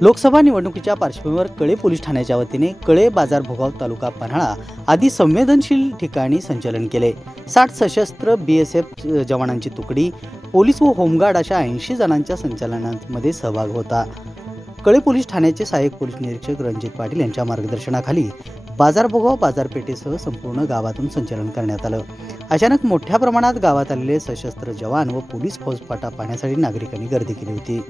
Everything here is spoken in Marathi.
लोकसभा निवडणुकीच्या पार्श्वभूमीवर कळे पोलीस ठाण्याच्या वतीने कळे, बाजार भोगाव, तालुका पन्हाळा आदी संवेदनशील ठिकाणी संचलन केले। 60 सशस्त्र BSF जवानांची तुकडी, पोलीस व होमगार्ड अशा 80 जणांच्या संचलनामध्ये सहभाग होता। कळे पोलीस ठाण्याचे सहाय्यक पोलीस निरीक्षक रणजित पाटील यांच्या मार्गदर्शनाखाली बाजार भोगाव बाजारपेठेसह संपूर्ण गावातून संचलन करण्यात आलं। अचानक मोठ्या प्रमाणात गावात आलेले सशस्त्र जवान व पोलीस फौजफाटा पाहण्यासाठी नागरिकांनी गर्दी केली होती।